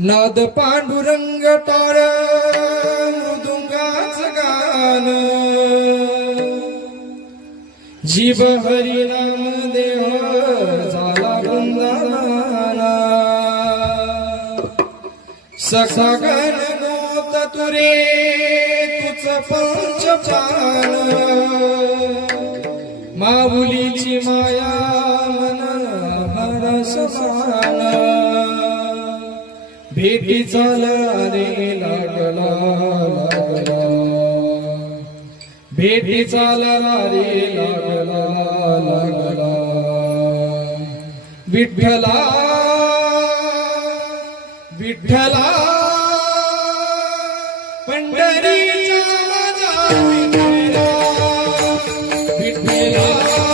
नाद पांडुरंग टाळ मृदुंगाच गान. जीव हरिनाम देह झाला वृंदाना सखा गण नोत तुरे तुच पंच पान. माऊलीची माया मन भर समान भेटीचा लाने लागला भेटी भेटीचा लाने लागला लागला. विठ्ठला विठ्ठला. पंढरी विठ्ठला.